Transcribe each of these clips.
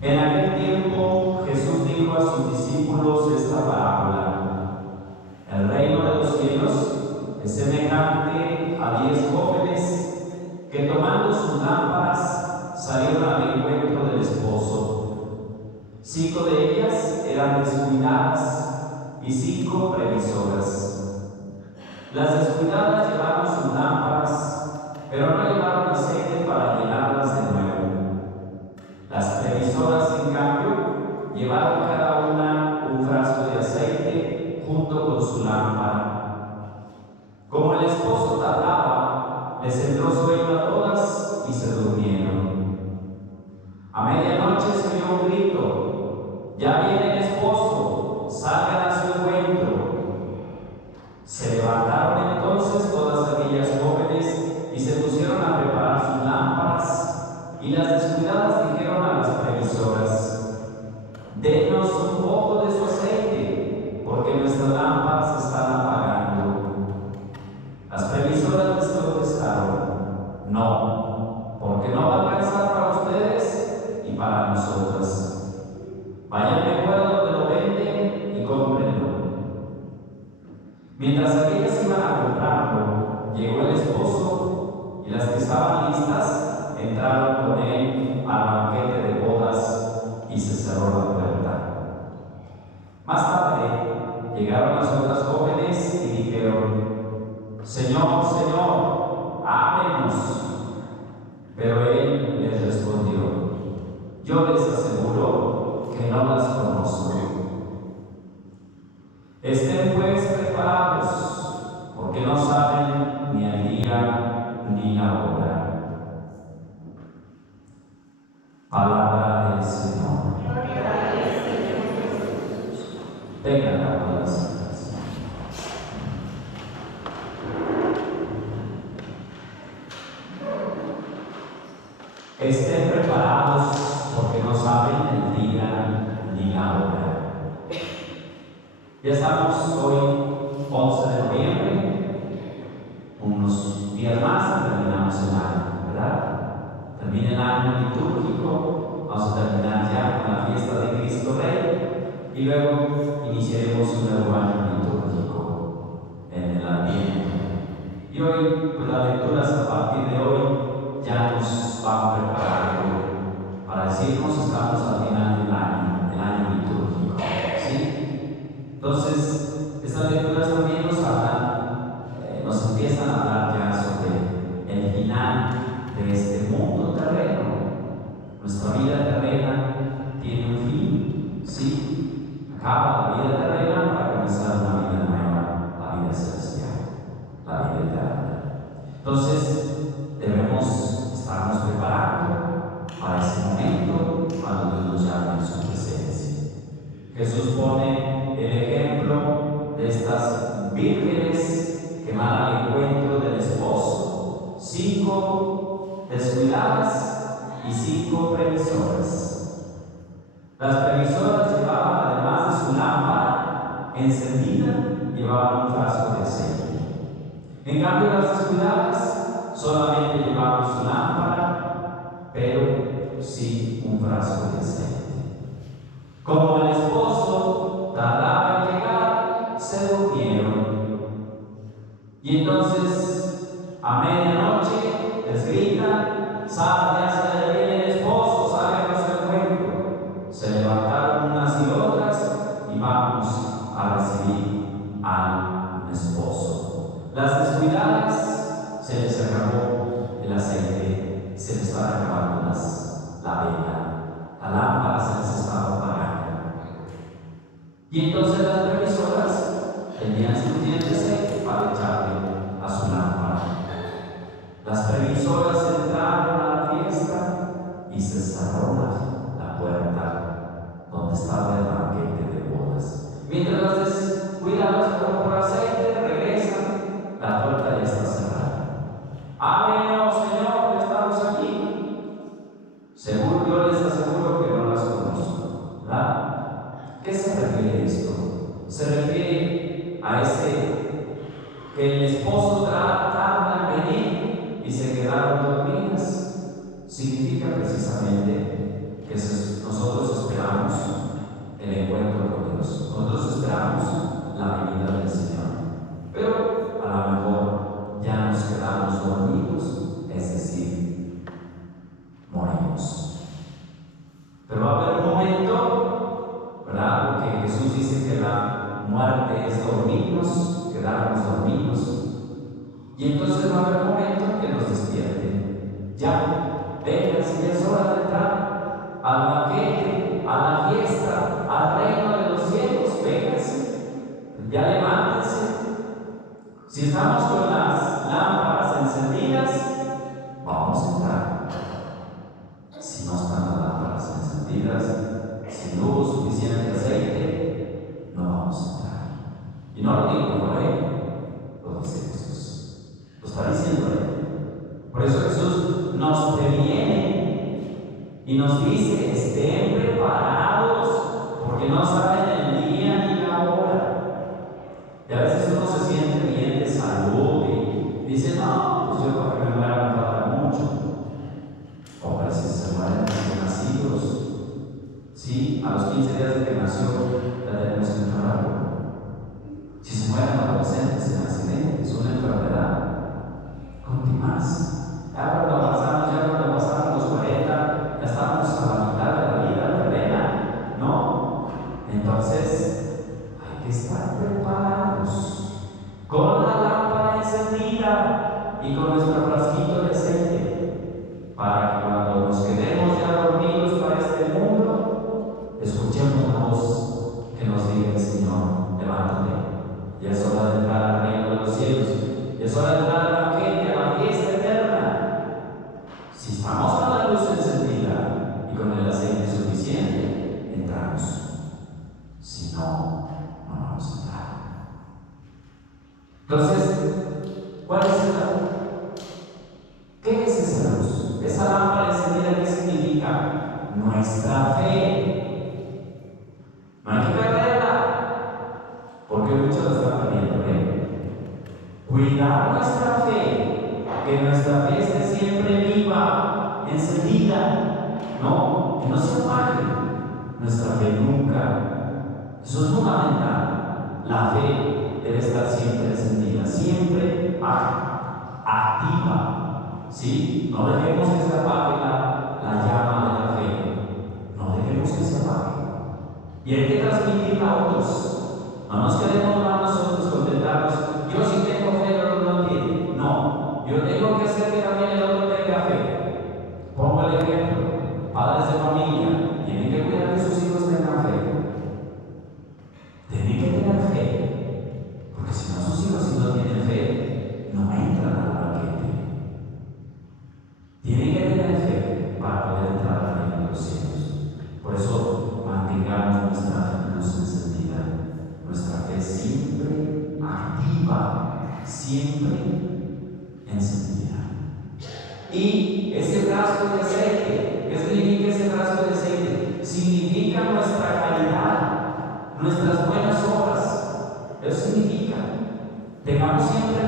En aquel tiempo Jesús dijo a sus discípulos esta parábola: el reino de los cielos es semejante a 10 jóvenes que, tomando sus lámparas, salieron al encuentro del esposo. 5 de ellas eran descuidadas y 5 previsoras. Las descuidadas llevaron sus lámparas, pero no llevaron aceite para llenarlas de nuevo. Las previsoras, en cambio, llevaron cada una un frasco de aceite junto con su lámpara. Como el esposo tardaba, les entró sueño a todas y se durmieron. A medianoche se oyó un grito: «¡Ya viene el esposo! ¡Salgan a su encuentro!». Se levantaron entonces todas aquellas jóvenes y se pusieron a preparar sus lámparas, y las descuidadas dijeron a las previsoras: «Denos un poco de su aceite, porque nuestras lámparas están apagando». Las previsoras les contestaron: «No, porque no va a alcanzar para ustedes y para nosotras. Vayan mejor a donde lo venden y cómprenlo». Mientras aquellas iban a comprarlo, llegó el esposo, y las que estaban listas entraron con él al banquete de bodas, y se cerró la puerta. Más tarde llegaron las otras jóvenes y dijeron: «Señor, Señor, ábrenos». Pero él les respondió: «Yo les aseguro que no las conozco». Estén pues preparados, porque no saben ni el día ni la hora. Palabra del Señor. Vengan a todas las. Estén preparados, porque no saben el día ni la hora. Ya estamos hoy, 11 de noviembre, unos días más y terminamos el año, ¿verdad? Termina el año litúrgico, vamos a terminar ya con la fiesta de Cristo Rey, y luego iniciaremos un nuevo año litúrgico en el Adviento. Y hoy, pues las lecturas a partir de hoy ya nos van preparando para decirnos que estamos al final del año litúrgico, ¿sí? Entonces, estas lecturas también nos hablan, nos empiezan a hablar ya sobre el final de este mundo terreno. Nuestra vida terrena tiene un fin, ¿sí? Acaba la vida terrena para comenzar una vida nueva, la vida celestial, la vida eterna. Entonces, debemos estarnos preparando para ese momento cuando Dios nos llame en su presencia. Jesús pone el ejemplo de estas vírgenes que van al encuentro del esposo: 5 descuidadas y 5 previsoras. Las previsoras llevaban, además de su lámpara encendida, llevaban un frasco de aceite. En cambio, las descuidadas solamente llevaban su lámpara, pero sí un frasco de aceite. Como el esposo tardaba en llegar, se durmieron. Y entonces, a medianoche, les gritan: ya viene el esposo, salgan a su encuentro. Se levantaron unas y otras y vamos a recibir al esposo. Las descuidadas, se les acabó el aceite, se les estaba acabando la vela, la lámpara se les estaba apagando. Y entonces las previsoras tenían suficiente aceite para echarle a su lámpara. Las previsoras entraron a la fiesta y se cerró la puerta donde estaba el banquete de bodas. Mientras las descuidadas fueron por aceite, regresan, la puerta ya está cerrada. «Ábrenos, Señor, que estamos aquí». Seguro, yo les aseguro que no las conozco, ¿verdad? ¿Qué se refiere a esto? Se refiere a que el esposo tarda en venir y se quedaron dormidas. Significa precisamente que nosotros Y entonces va a haber un momento que nos despierte. Ya, venga, si ya es hora de entrar al banquete, a la fiesta, al reino de los cielos, véngase, ya levántense. Si estamos con las lámparas encendidas, vamos a entrar. Si no están las lámparas encendidas, si no hubo suficiente aceite, no vamos a entrar. Y no lo digo yo, lo dice Jesús. Lo está diciendo Él. Por eso Jesús nos previene y nos dice: estén preparados, porque no saben el día ni la hora. Y a veces uno se siente bien de salud y dice: no, pues yo para que me muera me falta mucho. O a veces se mueren recién nacidos. Sí, a los 15 días de que nació ya tenemos que enterrarlo. Si se mueren adolescentes en accidentes, una enfermedad, con más. Ya cuando pasamos los 40, ya estamos a la mitad de la vida terrena, ¿no? Entonces, hay que estar preparados con la lámpara encendida y con nuestro frasquito de aceite, para que cuando nos quedemos ya dormidos para este mundo, escuchemos la voz que nos diga el Señor: levántate, ya es hora de entrar al reino de los cielos, ya es hora de entrar al banquete, a la fiesta eterna. Si estamos con la luz encendida y con el aceite suficiente, entramos. Si no, no vamos a entrar. Entonces, ¿cuál es esa luz? ¿Qué es esa luz? Esa lámpara encendida, ¿qué significa? Nuestra fe. No hay que perderla, porque muchos la están perdiendo, Cuidar nuestra fe, que nuestra fe esté siempre viva, encendida, ¿no? Que no se apague nuestra fe nunca. Eso es fundamental. La fe debe estar siempre encendida, siempre activa, ¿sí? No dejemos que se apague la llama de la fe. No dejemos que se apague. Y hay que transmitirla a otros. No nos quedemos más nosotros contentarnos. Yo sí tengo fe, el otro no tiene. No, yo tengo que hacer que también el otro tenga fe. Pongo el ejemplo. Padres de familia tienen que cuidar que sus hijos tengan fe. Tienen que tener fe, porque si no, sus hijos, si no tienen fe, no entran al banquete. Tienen que tener fe para poder entrar al reino de los cielos. Por eso mantengamos nuestra luz encendida, nuestra fe siempre activa, siempre encendida. Y ese frasco de aceite, ¿qué significa ese frasco de aceite? Significa nuestra caridad, nuestras buenas obras. Eso significa: tengamos siempre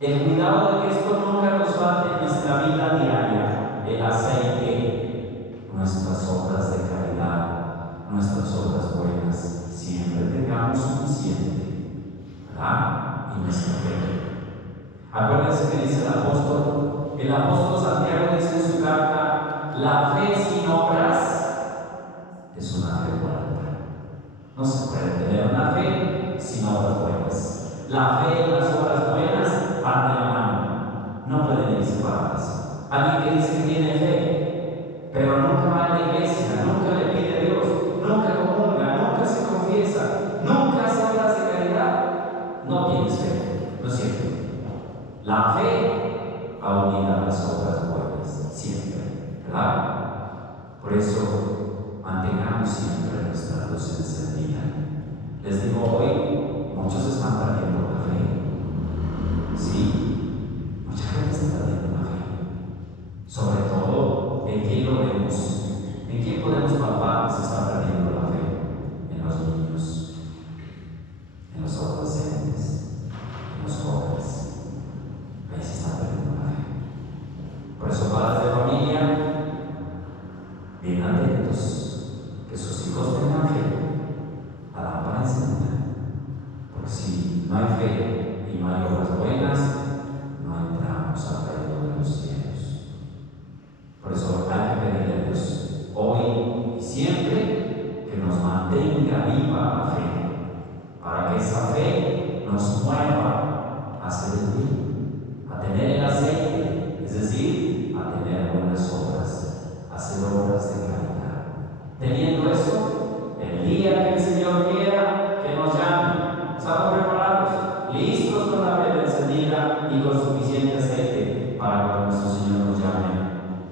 el cuidado de que esto nunca nos falte en nuestra vida diaria, el aceite, nuestras obras de caridad, nuestras obras buenas, siempre tengamos suficiente, ¿verdad? Y nuestra fe. Acuérdense que dice el apóstol Santiago dice en su carta: la fe sin obras es una fe muerta. No se puede tener una fe sin obras buenas. La fe y las obras buenas van de la mano, no pueden ir separadas. Alguien que dice que tiene fe, pero nunca va a la iglesia, nunca le pide a Dios, nunca comulga, nunca se confiesa, nunca hace obras de caridad, no tienes fe, ¿no es cierto? La fe va unida a las obras buenas, siempre, ¿verdad? Por eso, mantengamos siempre nuestra luz encendida. Les digo, hoy muchos están perdiendo la fe. Sí, mucha gente está perdiendo la fe. Sobre todo, ¿en quién lo vemos? ¿En quién podemos palpar que se está perdiendo la fe? En los niños, en los adolescentes, en los jóvenes. Ahí se está perdiendo la fe. Por eso, padres de familia, bien atentos, que sus hijos tengan fe, la lámpara encendida. Porque si no hay fe y no hay obras buenas, no entramos al reino de los cielos. Por eso hay que pedirle a Dios hoy y siempre que nos mantenga viva la fe. hacer obras de caridad. Teniendo eso, el día que el Señor quiera que nos llame, estamos preparados, listos con la vela encendida y con suficiente aceite para que nuestro Señor nos llame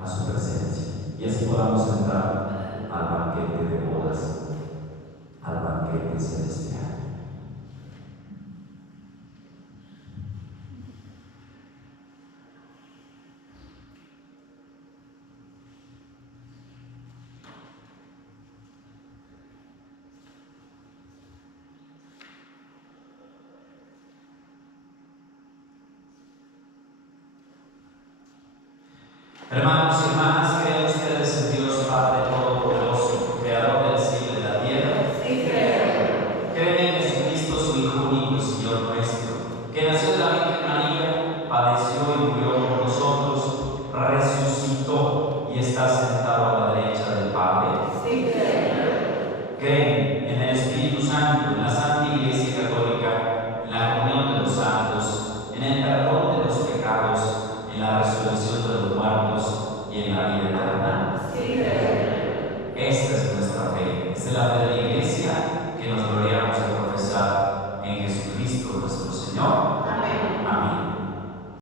a su presencia y así podamos entrar al banquete de bodas, al banquete celestial. Hermanos y hermanas, ¿creen ustedes en Dios Padre Todopoderoso, Creador del cielo y de la tierra? Sí, creo. ¿Creen en Jesucristo, su Hijo único y Señor nuestro, que nació de la Virgen María, padeció y murió por nosotros, resucitó y está sentado a la derecha del Padre? Sí, creo. ¿Creen en el Espíritu Santo, en la Santa Iglesia Católica, en la comunión de los santos, en el perdón de los pecados, en la resurrección de los muertos y en la vida eterna? Sí, creo. Esta es nuestra fe, esta es la fe de la Iglesia que nos